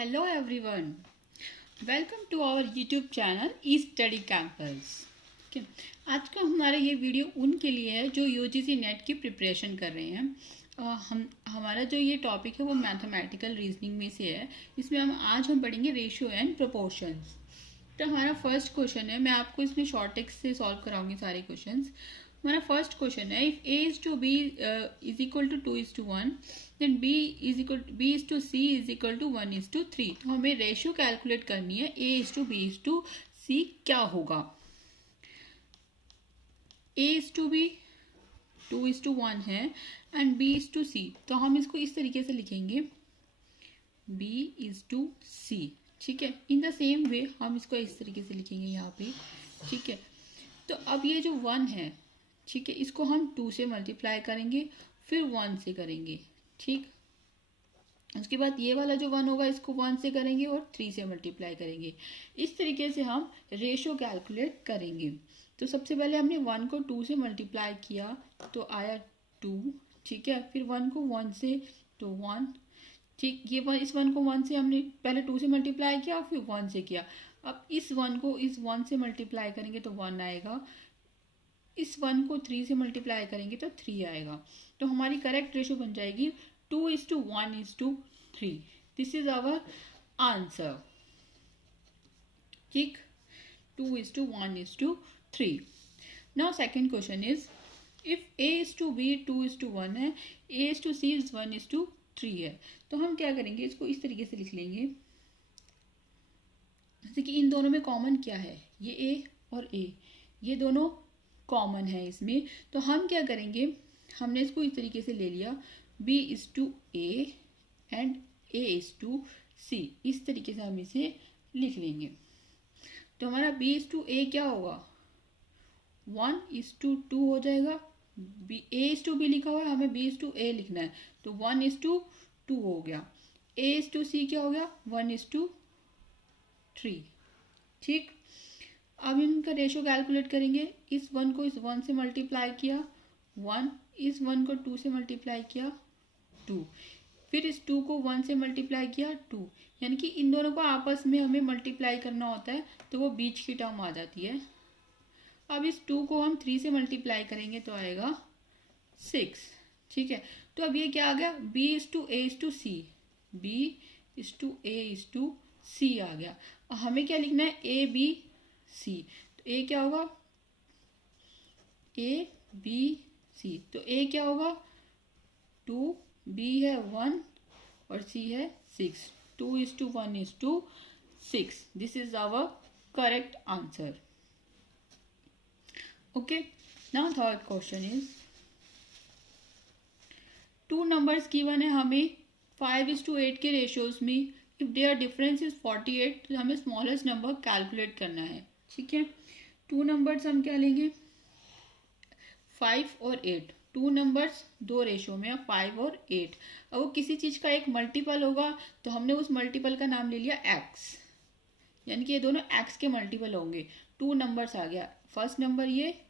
Hello everyone, welcome to our YouTube channel E study campus. ठीक है, आज का हमारा ये वीडियो उनके लिए है जो यूजीसी नेट की प्रिपरेशन कर रहे हैं। हमारा जो ये टॉपिक है वो मैथमेटिकल रीजनिंग में से है। इसमें हम पढ़ेंगे रेशियो एंड प्रोपोर्शंस। तो हमारा फर्स्ट क्वेश्चन है, मैं आपको इसमें शॉर्ट टेक्स्ट से सॉल्व कराऊंगी सारे क्वेश्चंस। हमारा फर्स्ट क्वेश्चन है, if a is to b is equal to 2:1 then b is to c is equal to 1:3। तो हमें रेशियो कैलकुलेट करनी है a is to b is to c क्या होगा। a इज टू b 2:1 है and b is to c, तो हम इसको इस तरीके से लिखेंगे b इज टू c। ठीक है, इन द सेम वे हम इसको इस तरीके से लिखेंगे यहाँ पे। ठीक है, तो अब ये जो 1 है, ठीक है, इसको हम 2 से मल्टीप्लाई करेंगे, फिर 1 से करेंगे। ठीक, उसके बाद ये वाला जो 1 होगा इसको 1 से करेंगे और 3 से मल्टीप्लाई करेंगे। इस तरीके से हम रेशियो कैलकुलेट करेंगे। तो सबसे पहले हमने 1 को 2 से मल्टीप्लाई किया तो आया 2। ठीक है, फिर 1 को 1 से तो 1। ठीक, ये इस 1 को 1 से हमने पहले 2 से मल्टीप्लाई किया फिर 1 से किया। अब इस 1 को इस 1 से मल्टीप्लाई करेंगे तो 1 आएगा, इस 1 को 3 से मल्टीप्लाई करेंगे तो 3 आएगा। तो हमारी करेक्ट रेशियो बन जाएगी 2:1:3। This is our answer. ठीक, 2:1:3। Now second question is, if a is to b 2:1 है, a is to c is 1:3 है, तो हम क्या करेंगे, इसको इस तरीके से लिख लेंगे जैसे कि इन दोनों में कॉमन क्या है, ये a और a, ये दोनों कॉमन है इसमें। तो हम क्या करेंगे, हमने इसको इस तरीके से ले लिया b is to a and a is to c, इस तरीके से हम इसे लिख लेंगे। तो हमारा b इज टू a क्या होगा, 1:2 हो जाएगा। a इज टू b लिखा हुआ है, हमें b इज टू a लिखना है, तो 1:2 हो गया। a इज टू c क्या हो गया, 1:3। ठीक, अब इनका रेशियो कैलकुलेट करेंगे। इस 1 को इस 1 से मल्टीप्लाई किया 1, इस 1 को 2 से मल्टीप्लाई किया 2, फिर इस 2 को 1 से मल्टीप्लाई किया 2, यानी कि इन दोनों को आपस में हमें मल्टीप्लाई करना होता है तो वो बीच की टर्म आ जाती है। अब इस 2 को हम 3 से मल्टीप्लाई करेंगे तो आएगा 6। ठीक है, तो अब ये क्या आ गया, b is to a is to c, b is to a is to c आ गया। और हमें क्या लिखना है, a b c, तो a क्या होगा, a b c, तो a क्या होगा 2, b है 1 और c है 6। 2:1:6, this is our correct answer. Okay, now third question is, 2 numbers given है हमें 5:8 के रेशियोज में। इफ देयर डिफरेंस इज 48, तो हमें स्मॉलेस्ट नंबर कैलकुलेट करना है। ठीक है, 2 नंबर्स हम क्या लेंगे, 5 और 8। 2 नंबर्स 2 रेशियो में, 5 और 8। अब वो किसी चीज का एक मल्टीपल होगा तो हमने उस मल्टीपल का नाम ले लिया x, यानी कि ये दोनों x के मल्टीपल होंगे। 2 नंबर्स आ गया, फर्स्ट नंबर ये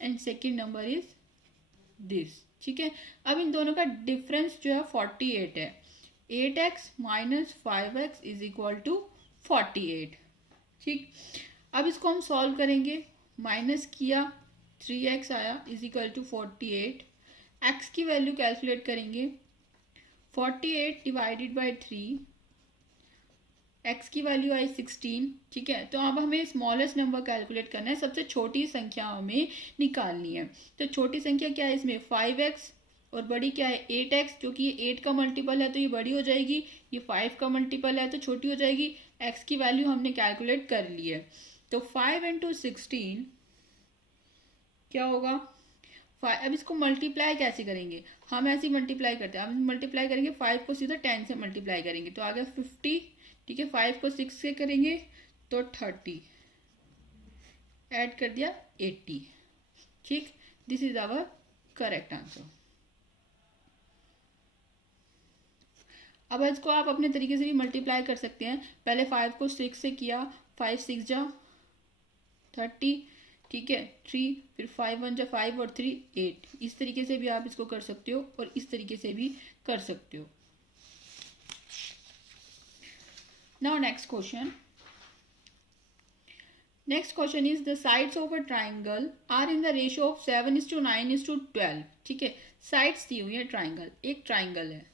and second number is this. ठीक है, अब इन दोनों का डिफरेंस जो है 48 है। 8x minus 5x is equal to 48। ठीक, अब इसको हम सॉल्व करेंगे, माइनस किया 3x आया इज इक्वल टू 48। x की वैल्यू कैलकुलेट करेंगे, 48 डिवाइडेड बाई 3, x की वैल्यू आई 16। ठीक है, तो अब हमें स्मॉलेस्ट नंबर कैलकुलेट करना है, सबसे छोटी संख्या हमें निकालनी है। तो छोटी संख्या क्या है इसमें, 5x, और बड़ी क्या है 8x, जो कि ये 8 का मल्टीपल है तो ये बड़ी हो जाएगी, ये 5 का मल्टीपल है तो छोटी हो जाएगी। x की वैल्यू हमने कैलकुलेट कर ली है, तो 5 × 16 क्या होगा 5। अब इसको मल्टीप्लाई कैसे करेंगे, हम ऐसे ही मल्टीप्लाई करते हैं। हम मल्टीप्लाई करेंगे 5 को सीधा 10 से मल्टीप्लाई करेंगे तो आ गया 50। ठीक है, 5 को 6 से करेंगे तो 30, ऐड कर दिया 80। ठीक, this is our correct answer. अब इसको आप अपने तरीके से भी मल्टीप्लाई कर सकते हैं। पहले 5 को 6 से किया, 5 6 जा 30। ठीक है, 3, फिर 5 1 जा 5 और 3 8। इस तरीके से भी आप इसको कर सकते हो और इस तरीके से भी कर सकते हो। Now next question. Next question is the sides of a triangle are in the ratio of 7:9:12. ठीक है, साइड्स दी हुई है ट्राइंगल, एक ट्राइंगल है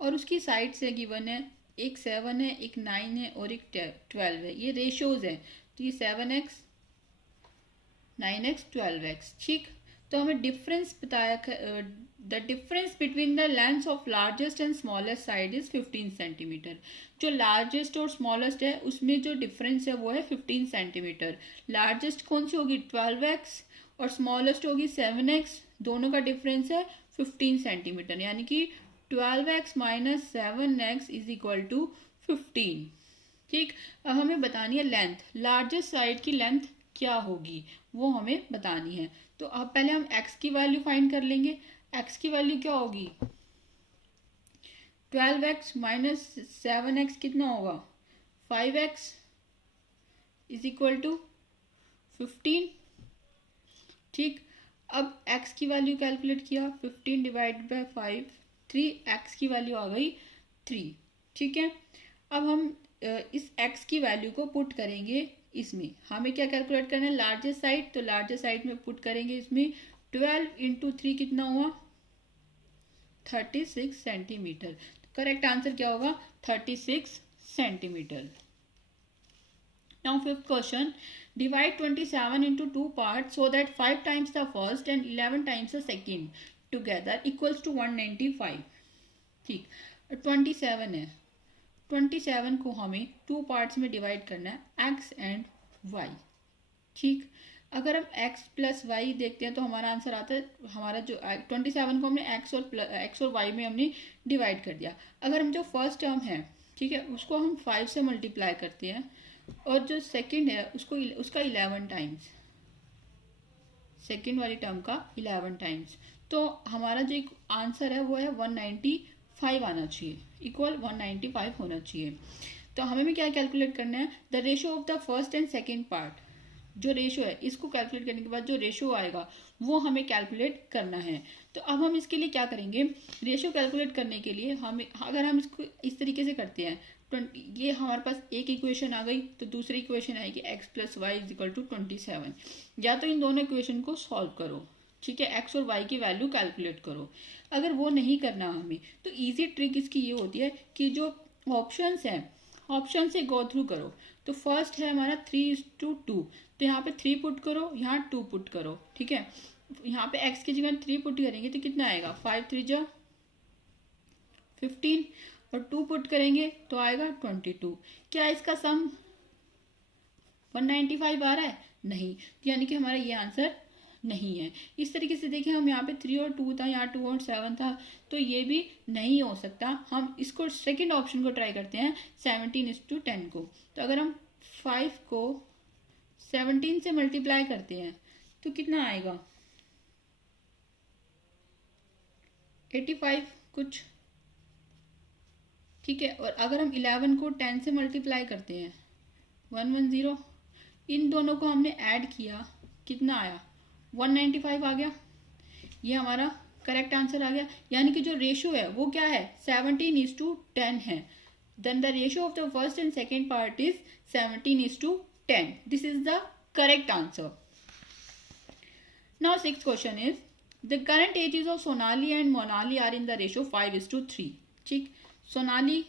और उसकी साइड से गिवन है एक 7 है, एक 9 है और एक 12 है. ये रेशियोज है, तो ये 7x 9x 12x. ठीक, तो हमें डिफरेंस बताया, the difference between the length of largest and smallest side is 15 centimetre. जो लार्जेस्ट और स्मॉलेस्ट है उसमें जो डिफरेंस है वो है 15 सेंटीमीटर. लार्जेस्ट कौन सी होगी 12x और स्मॉलेस्ट होगी 7x. दोनों का डिफरेंस है 15 सेंटीमीटर, यानी कि 12x minus 7x is equal to 15. ठीक, अब हमें बतानी है लेंथ, लार्जेस्ट साइड की लेंथ क्या होगी वो हमें बतानी है. तो अब पहले हम x की वैल्यू फाइंड कर लेंगे. x की वैल्यू क्या होगी 12x माइनस 7x कितना होगा 5x इज इक्वल टू 15. ठीक, अब x की वैल्यू कैलकुलेट किया 15 डिवाइड बाय 5 3x की वैल्यू आ गई 3. ठीक है, अब हम इस x की वैल्यू को पुट करेंगे इसमें. हमें क्या कैलकुलेट करना है लार्जेस्ट साइड, तो लार्जेस्ट साइड में पुट करेंगे इसमें 12 इंटू 3 कितना हुआ 36 सेंटीमीटर. करेक्ट आंसर क्या होगा 36 centimetre. Now fifth question, divide 27 into 2 parts so that 5 times the first and 11 times the second together equals to 195. ठीक, 27 है, 27 को हमें 2 पार्ट्स में डिवाइड करना है x एंड y. ठीक, अगर हम x प्लस वाई देखते हैं तो हमारा आंसर आता है, हमारा जो 27 को हमने x और y में हमने डिवाइड कर दिया. अगर हम जो फर्स्ट टर्म है ठीक है उसको हम 5 से मल्टीप्लाई करते हैं और जो सेकंड है उसका 11 टाइम्स, सेकंड वाली टर्म का 11 टाइम्स, तो हमारा जो आंसर है वो है 195 आना चाहिए, इक्वल 195 होना चाहिए. तो हमें भी क्या कैलकुलेट करना है the ratio of the first and second part. जो रेशियो है इसको कैलकुलेट करने के बाद जो रेशियो आएगा वो हमें कैलकुलेट करना है. तो अब हम इसके लिए क्या करेंगे, रेशियो कैलकुलेट करने के लिए हमें अगर हम इसको इस तरीके से करते हैं, ये हमारे पास एक इक्वेशन आ गई तो दूसरी इक्वेशन आएगी x plus y is equal to 27. या तो इन दोनों इक्वेशन को सॉल्व करो, ठीक है, x और y की वैल्यू कैलकुलेट करो. अगर वो नहीं करना हमें तो इजी ट्रिक इसकी ये होती है कि जो ऑप्शंस हैं ऑप्शन से गो थ्रू करो. तो फर्स्ट है हमारा 3:2, तो यहाँ पे 3 पुट करो, यहाँ 2 पुट करो. ठीक है, यहाँ पे x की जगह 3 पुट करेंगे तो कितना आएगा 5 3 जा 15 और 2 पुट करेंगे तो आएगा 22. क्या इसका सम 195 आ रहा है? नहीं, यानी कि हमारा ये आंसर नहीं है. इस तरीके से देखिए हम यहाँ पे 3 और 2 था, यहाँ 2 और 7 था, तो ये भी नहीं हो सकता. हम इसको सेकंड ऑप्शन को ट्राई करते हैं 17:10 को. तो अगर हम 5 को 17 से मल्टीप्लाई करते हैं तो कितना आएगा 85 कुछ. ठीक है, और अगर हम 11 को 10 से मल्टीप्लाई करते हैं 110, इन दोनों को हमने ऐड किया कितना आया 195 आ गया. ये हमारा करेक्ट आंसर आ गया. यानी कि जो रेशियो है वो क्या है 17:10 है. Then the ratio of the first and second part is 17:10. This is the correct answer. Now sixth question is the current ages of Sonali and Monali are in the ratio 5:3. ठीक, सोनाली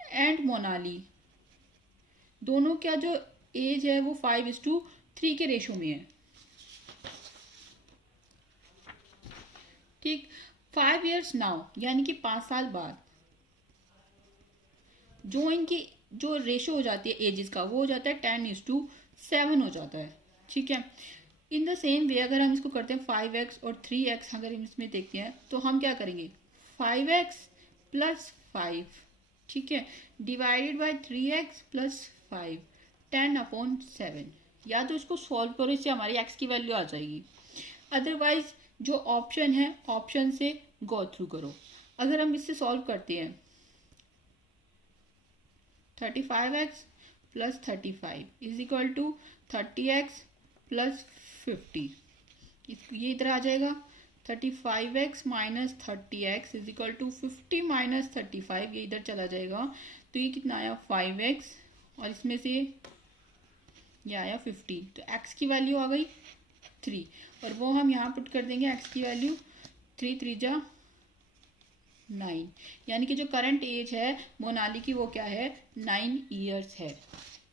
एंड मोनाली दोनों का जो एज है वो 5:3 के रेशियो में है. ठीक, 5 years नाउ यानी कि 5 साल बाद जो इनकी जो रेशियो हो जाती है एजेस का वो हो जाता है 10:7 हो जाता है. ठीक है, इन द सेम वे अगर हम इसको करते हैं 5x और 3x, अगर हम इसमें देखते हैं तो हम क्या करेंगे 5x प्लस 5, ठीक है, डिवाइडेड बाय 3x प्लस 5 10/7. या तो इसको सॉल्व करो, इससे हमारी x की वैल्यू आ जाएगी. अदरवाइज जो ऑप्शन है ऑप्शन से गो थ्रू करो. अगर हम इससे सॉल्व करते हैं 35x plus 35 is equal to 30x plus 50, ये इधर आ जाएगा 35x minus 30x is equal to 50 minus 35, ये इधर चला जाएगा तो ये कितना आया 5x और इसमें से ये आया 50, तो x की वैल्यू आ गई 3 और वो हम यहाँ पुट कर देंगे x की वैल्यू 3 3 जा 9, यानी कि जो करंट एज है मोनाली की वो क्या है 9 ईयर्स है।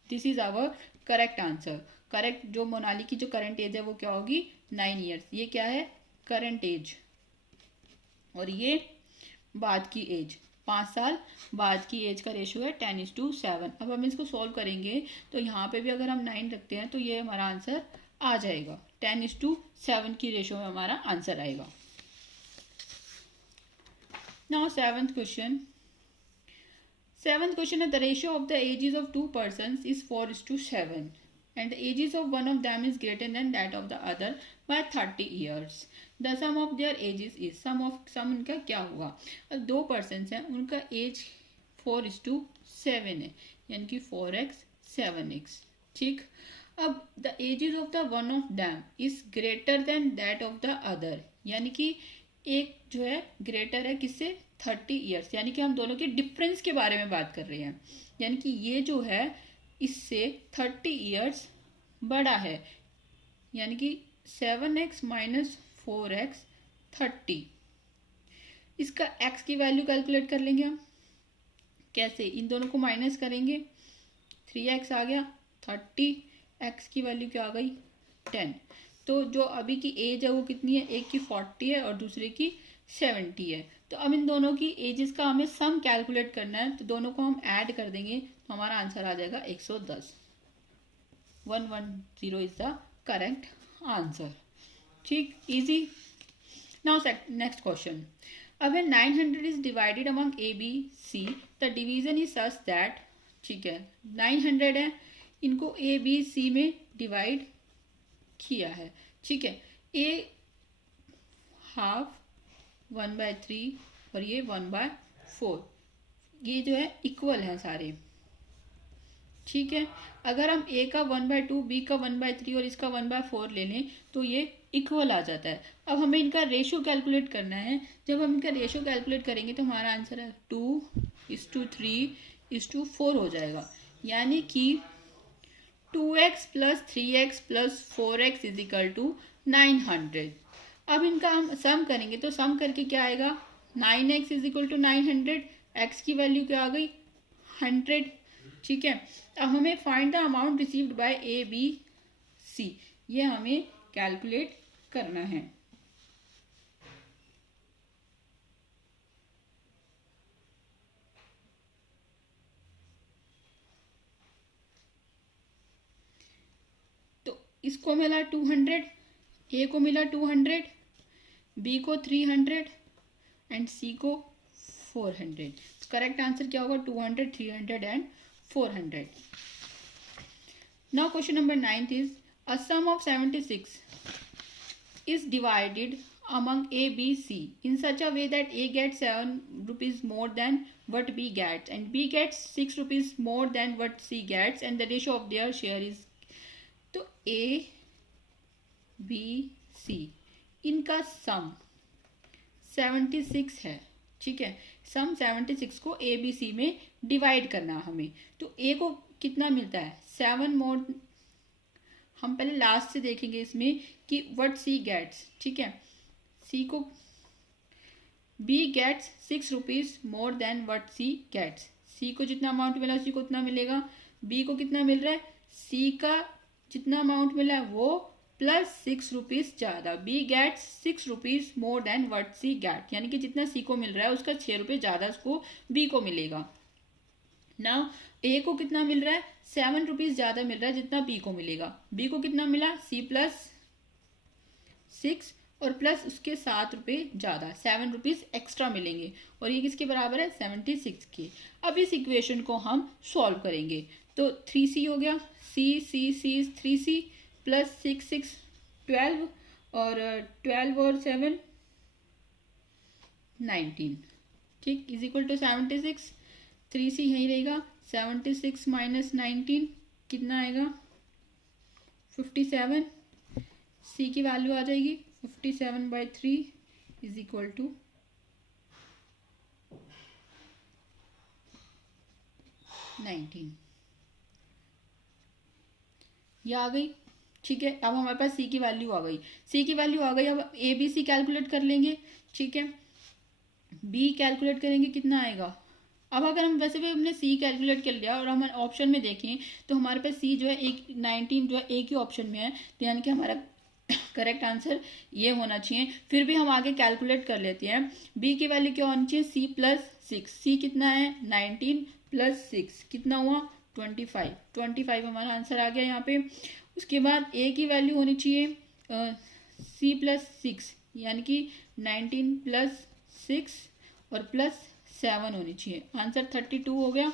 This is our correct answer. Correct जो मोनाली की जो करंट एज है वो क्या होगी 9 ईयर्स। ये क्या है करंट एज और ये बाद की एज, 5 साल बाद की एज का रेशियो है 10:7। अब हम इसको सॉल्व करेंगे तो यहाँ पे भी अगर हम 9 रखते हैं तो ये हमारा आंसर आ जाएगा, 10:7 की रेशियो में हमारा आंसर आएगा। नाउ सेवंथ क्वेश्चन है the ratio of the ages of 2 persons is 4:7 and the ages of one of them is greater than that of the other by 30 years. The sum of their ages is sum उनका क्या हुआ। अब 2 persons हैं उनका as 4:7 है यानी कि 4x 7x, ठीक। अब the ages of the one of them is greater than that of the other, यानी कि एक जो है ग्रेटर है किससे 30 ईयर्स, यानी कि हम दोनों के डिफरेंस के बारे में बात कर रहे हैं, यानी कि ये जो है इससे 30 ईयर्स बड़ा है, यानी कि 7x माइनस 4x 30। इसका x की वैल्यू कैलकुलेट कर लेंगे हम, कैसे, इन दोनों को माइनस करेंगे 3x आ गया 30, x की वैल्यू क्या आ गई 10। तो जो अभी की एज है वो कितनी है, एक की 40 है और दूसरे की 70 है। तो अब इन दोनों की एजेस का हमें सम कैलकुलेट करना है, तो दोनों को हम ऐड कर देंगे तो हमारा आंसर आ जाएगा 110। 110 इज द करेक्ट आंसर, ठीक, इजी। नाउ नेक्स्ट क्वेश्चन, अब 900 is divided among A B C, the division is such that, ठीक है 900 है, इनको ए बी सी में डिवाइड किया है, ठीक है, ए हाफ 1/3 और ये 1/4, ये जो है इक्वल है सारे, ठीक है। अगर हम ए का 1/2 बी का 1/3 और इसका 1/4 ले लें तो ये इक्वल आ जाता है। अब हमें इनका रेशियो कैलकुलेट करना है, जब हम इनका रेशियो कैलकुलेट करेंगे तो हमारा आंसर है 2:3:4 हो जाएगा, यानी कि 2x plus 3x plus 4x is equal to 900। अब इनका हम सम करेंगे तो सम करके क्या आएगा 9x is equal to 900, x की वैल्यू क्या आ गई 100, ठीक है। अब हमें find the amount received by A B C, ये हमें कैलकुलेट करना है। तो इसको मिला 200, ए को मिला 200, बी को 300 एंड सी को 400। करेक्ट आंसर क्या होगा 200, 300 and 400। Now question number 9 is a sum of 76 is divided among A, B, C in such a way that A gets 7 rupees more than what B gets and B gets 6 rupees more than what C gets and the ratio of their share is, तो A, B, C इनका सम 76 है, ठीक है। सम 76 को A, B, C में divide करना हमें, तो A को कितना मिलता है 7 मोर, हम पहले लास्ट से देखेंगे इसमें कि व्हाट सी गेट्स, ठीक है। सी को B gets 6 rupees more than what C gets, C को जितना अमाउंट मिला उसी को उतना मिलेगा। बी को कितना मिल रहा है, सी का जितना अमाउंट मिला है वो प्लस 6 रुपीज ज़्यादा, B gets 6 rupees more than what C get, यानी कि जितना सी को मिल रहा है उसका 6 रुपये ज़्यादा उसको बी को मिलेगा। नाउ ए को कितना मिल रहा है 7 रुपीज ज़्यादा मिल रहा है जितना बी को मिलेगा। बी को कितना मिला सी प्लस 6 और प्लस उसके 7 रुपये ज़्यादा, 7 रुपीज एक्स्ट्रा मिलेंगे और ये किसके बराबर है 76 के। अब इस इक्वेशन को हम सॉल्व करेंगे तो 3c हो गया, c 3c प्लस 6 12 और 12 और 7 19, ठीक, इज इक्वल टू 76। 3c यहीं रहेगा, 76 माइनस 19 कितना आएगा 57, c की वैल्यू आ जाएगी 57/3 इज इक्वल टू 19। ये आ गई, ठीक है। अब हमारे पास सी की वैल्यू आ गई, सी की वैल्यू आ गई। अब ए बी सी कैलकुलेट कर लेंगे, ठीक है। बी कैलकुलेट करेंगे, कितना आएगा। अब अगर हम वैसे भी हमने सी कैलकुलेट कर लिया और हम ऑप्शन में देखें तो हमारे पास सी जो है एक 19 जो है एक ही ऑप्शन में है, तो यानी कि हमारा करेक्ट आंसर ये होना चाहिए। फिर भी हम आगे कैलकुलेट कर लेते हैं। बी की वैल्यू क्या होनी चाहिए, सी प्लस 6। सी कितना है, 19 प्लस 6 कितना हुआ, 25। 25 हमारा आंसर आ गया यहाँ पे। उसके बाद ए की वैल्यू होनी चाहिए सी प्लस 6, यानी कि 19 प्लस 6 और प्लस 7 होनी चाहिए। आंसर 32 हो गया,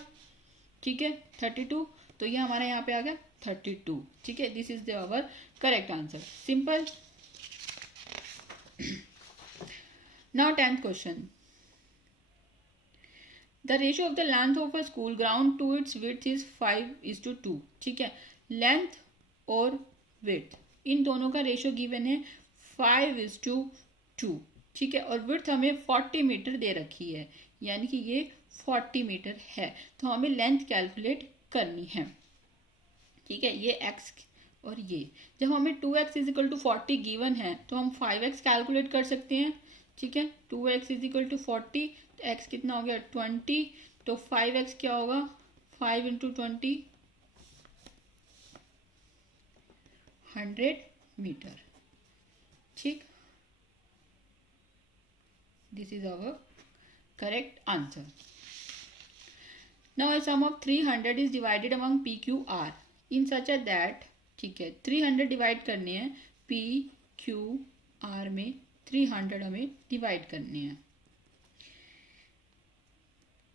ठीक है, 32। तो ये हमारा यहाँ पे आ गया 32, ठीक है। This is the our correct answer, simple. Now 10th question. The ratio of the length of a school ground to its width is 5:2, ठीक है। लेंथ और विड्थ इन दोनों का रेशियो गिवन है 5:2, ठीक है। और विड्थ हमें 40 मीटर दे रखी है, यानी कि ये 40 मीटर है। तो हमें लेंथ कैलकुलेट करनी है, ठीक है। ये x और ये, जब हमें 2x इजिकल टू 40 गिवन है तो हम 5x कैलकुलेट कर सकते हैं, ठीक है। 2x इजिकल टू 40, तो x कितना हो गया 20, तो 5x क्या होगा 5 इंटू 20, 100 मीटर, ठीक। This is our correct answer. Now a sum of 300 is divided among p q r in such a that, ठीक है, 300 डिवाइड करने हैं p q r में, 300 हमें डिवाइड करने हैं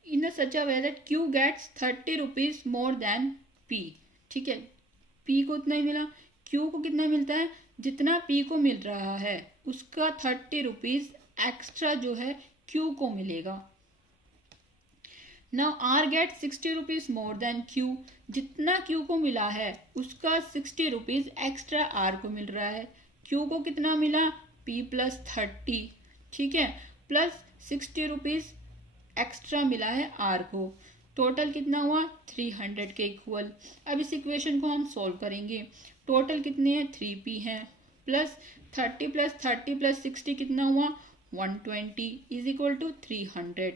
in such a way that q gets 30 rupees more than p, ठीक है। p को उतना ही मिला, q को कितना मिलता है, जितना p को मिल रहा है उसका 30 रुपीज एक्स्ट्रा जो है q को मिलेगा। Now R get 60 rupees more than Q, जितना क्यू को मिला है उसका 60 रुपीज एक्स्ट्रा आर को मिल रहा है। क्यू को कितना मिला, पी प्लस 30, ठीक है, प्लस 60 रुपीज एक्स्ट्रा मिला है आर को। टोटल कितना हुआ 300 के इक्वल। अब इस इक्वेशन को हम सॉल्व करेंगे। टोटल कितने हैं 3p हैं, प्लस 30 प्लस 30 प्लस 60 कितना हुआ 120 is equal to 300।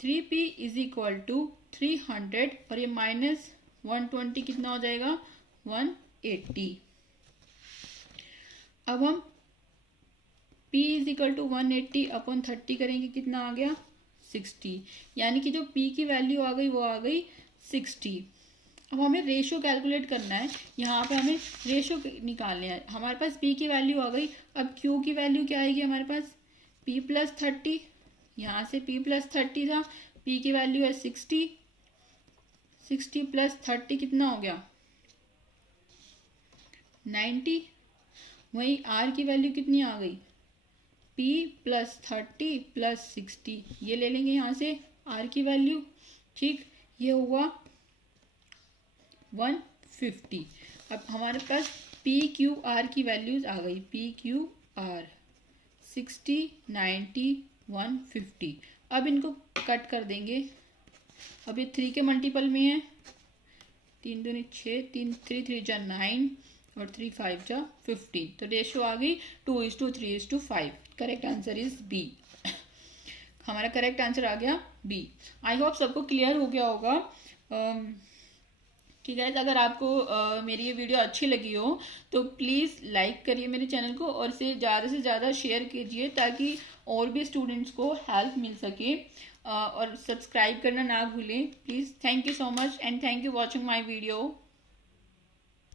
3p is equal to 300 और ये माइनस 120 कितना हो जाएगा 180। अब हम p is equal to 180 upon 30 करेंगे, कितना आ गया 60, यानी कि जो p की वैल्यू आ गई वो आ गई 60। अब हमें रेशो कैलकुलेट करना है, यहाँ पे हमें रेशो निकालने हैं। हमारे पास p की वैल्यू आ गई, अब q की वैल्यू क्या आएगी हमारे पास p प्लस 30, यहाँ से p प्लस 30 था, p की वैल्यू है 60, 60 प्लस 30 कितना हो गया 90। वही r की वैल्यू कितनी आ गई p प्लस 30 प्लस 60, ये ले लेंगे यहाँ से r की वैल्यू, ठीक, ये हुआ 150। अब हमारे पास p q r की वैल्यूज आ गई, p q r 60, 90, 150। अब इनको कट कर देंगे। अब ये 3 के मल्टीपल में है, 3 दूनी 6, 3 3 3 जा 9 और 3 5 जा 15। तो रेशियो आ गई 2:3:5। Correct answer is B. हमारा करेक्ट आंसर आ गया बी। आई होप सबको क्लियर हो गया होगा। ठीक है, अगर आपको मेरी ये वीडियो अच्छी लगी हो तो प्लीज़ लाइक करिए मेरे चैनल को और इसे ज़्यादा से ज़्यादा शेयर कीजिए ताकि और भी स्टूडेंट्स को हेल्प मिल सके। और सब्सक्राइब करना ना भूलें please. Thank you so much and thank you watching my video.